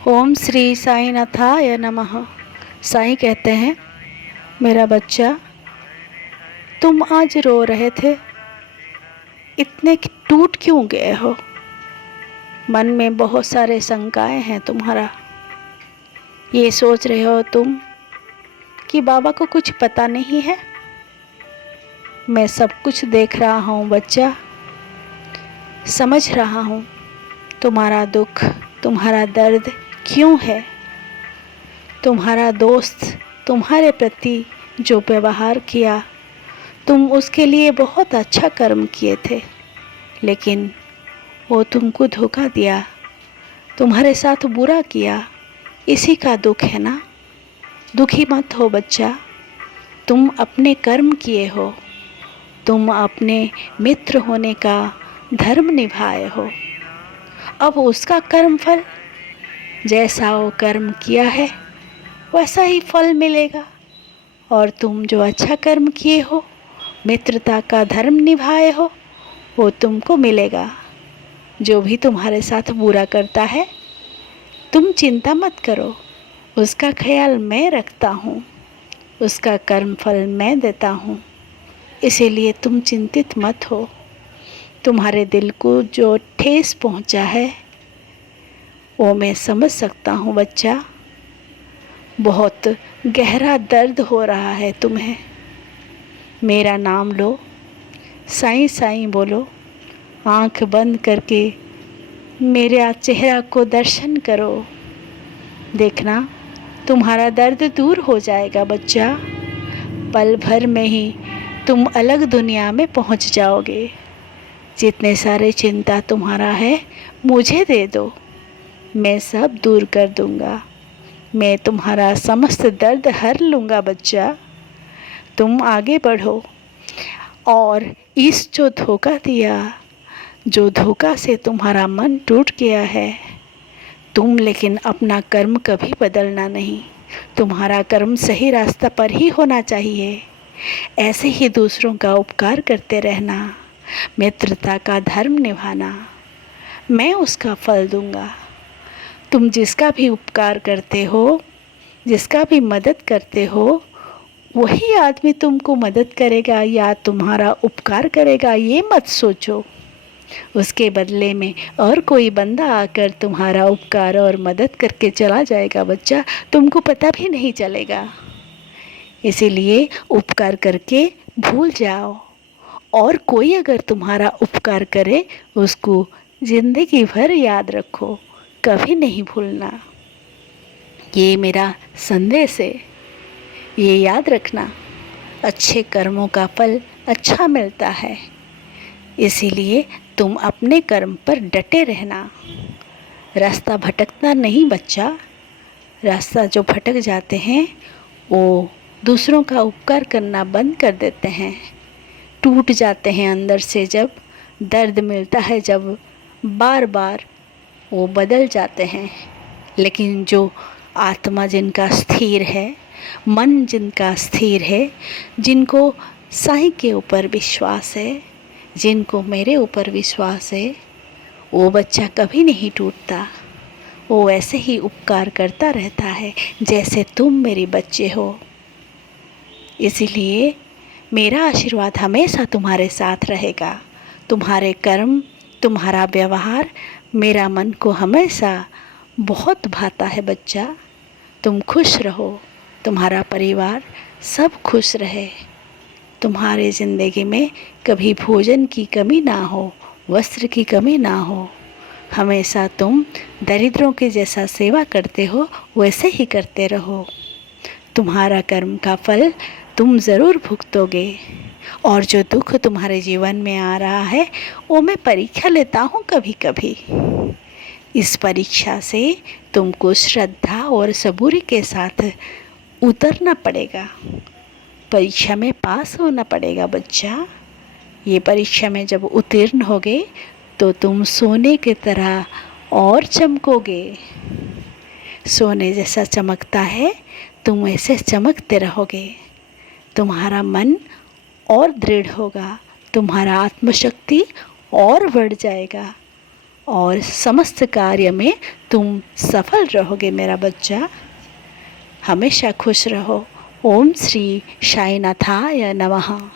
ओम श्री साईं नाथाय नमः। साईं कहते हैं, मेरा बच्चा, तुम आज रो रहे थे, इतने टूट क्यों गए हो? मन में बहुत सारे शंकाएं हैं तुम्हारा। ये सोच रहे हो तुम कि बाबा को कुछ पता नहीं है। मैं सब कुछ देख रहा हूँ बच्चा, समझ रहा हूँ तुम्हारा दुख, तुम्हारा दर्द क्यों है। तुम्हारा दोस्त तुम्हारे प्रति जो व्यवहार किया, तुम उसके लिए बहुत अच्छा कर्म किए थे, लेकिन वो तुमको धोखा दिया, तुम्हारे साथ बुरा किया। इसी का दुख है ना। दुखी मत हो बच्चा, तुम अपने कर्म किए हो, तुम अपने मित्र होने का धर्म निभाए हो। अब उसका कर्म फल, जैसा वो कर्म किया है वैसा ही फल मिलेगा। और तुम जो अच्छा कर्म किए हो, मित्रता का धर्म निभाए हो, वो तुमको मिलेगा। जो भी तुम्हारे साथ बुरा करता है, तुम चिंता मत करो, उसका ख्याल मैं रखता हूँ, उसका कर्म फल मैं देता हूँ। इसीलिए तुम चिंतित मत हो। तुम्हारे दिल को जो ठेस पहुँचा है वो मैं समझ सकता हूँ बच्चा। बहुत गहरा दर्द हो रहा है तुम्हें। मेरा नाम लो, साईं साईं बोलो, आँख बंद करके मेरा चेहरा को दर्शन करो। देखना तुम्हारा दर्द दूर हो जाएगा बच्चा। पल भर में ही तुम अलग दुनिया में पहुंच जाओगे। जितने सारे चिंता तुम्हारा है मुझे दे दो, मैं सब दूर कर दूंगा। मैं तुम्हारा समस्त दर्द हर लूँगा बच्चा। तुम आगे बढ़ो और इस जो धोखा दिया, जो धोखा से तुम्हारा मन टूट गया है, तुम लेकिन अपना कर्म कभी बदलना नहीं। तुम्हारा कर्म सही रास्ता पर ही होना चाहिए। ऐसे ही दूसरों का उपकार करते रहना, मित्रता का धर्म निभाना, मैं उसका फल दूंगा। तुम जिसका भी उपकार करते हो, जिसका भी मदद करते हो, वही आदमी तुमको मदद करेगा या तुम्हारा उपकार करेगा, ये मत सोचो। उसके बदले में और कोई बंदा आकर तुम्हारा उपकार और मदद करके चला जाएगा बच्चा, तुमको पता भी नहीं चलेगा। इसीलिए उपकार करके भूल जाओ, और कोई अगर तुम्हारा उपकार करे उसको ज़िंदगी भर याद रखो, कभी नहीं भूलना। ये मेरा संदेश है, ये याद रखना। अच्छे कर्मों का फल अच्छा मिलता है। इसीलिए तुम अपने कर्म पर डटे रहना। रास्ता भटकना नहीं बच्चा। रास्ता जो भटक जाते हैं वो दूसरों का उपकार करना बंद कर देते हैं, टूट जाते हैं अंदर से। जब दर्द मिलता है, जब बार बार, वो बदल जाते हैं। लेकिन जो आत्मा जिनका स्थिर है, मन जिनका स्थिर है, जिनको साईं के ऊपर विश्वास है, जिनको मेरे ऊपर विश्वास है, वो बच्चा कभी नहीं टूटता। वो वैसे ही उपकार करता रहता है जैसे तुम मेरे बच्चे हो। इसीलिए मेरा आशीर्वाद हमेशा तुम्हारे साथ रहेगा। तुम्हारे कर्म, तुम्हारा व्यवहार मेरा मन को हमेशा बहुत भाता है बच्चा। तुम खुश रहो, तुम्हारा परिवार सब खुश रहे, तुम्हारे ज़िंदगी में कभी भोजन की कमी ना हो, वस्त्र की कमी ना हो। हमेशा तुम दरिद्रों के जैसा सेवा करते हो, वैसे ही करते रहो। तुम्हारा कर्म का फल तुम ज़रूर भुगतोगे। और जो दुख तुम्हारे जीवन में आ रहा है वो मैं परीक्षा लेता हूँ कभी कभी। इस परीक्षा से तुमको श्रद्धा और सबूरी के साथ उतरना पड़ेगा। परीक्षा में पास होना पड़ेगा बच्चा। ये परीक्षा में जब उत्तीर्ण होगे तो तुम सोने की तरह और चमकोगे। सोने जैसा चमकता है, तुम ऐसे चमकते रहोगे। तुम्हारा मन और दृढ़ होगा, तुम्हारा आत्मशक्ति और बढ़ जाएगा, और समस्त कार्य में तुम सफल रहोगे मेरा बच्चा। हमेशा खुश रहो। ओम श्री साईनाथाय नमः।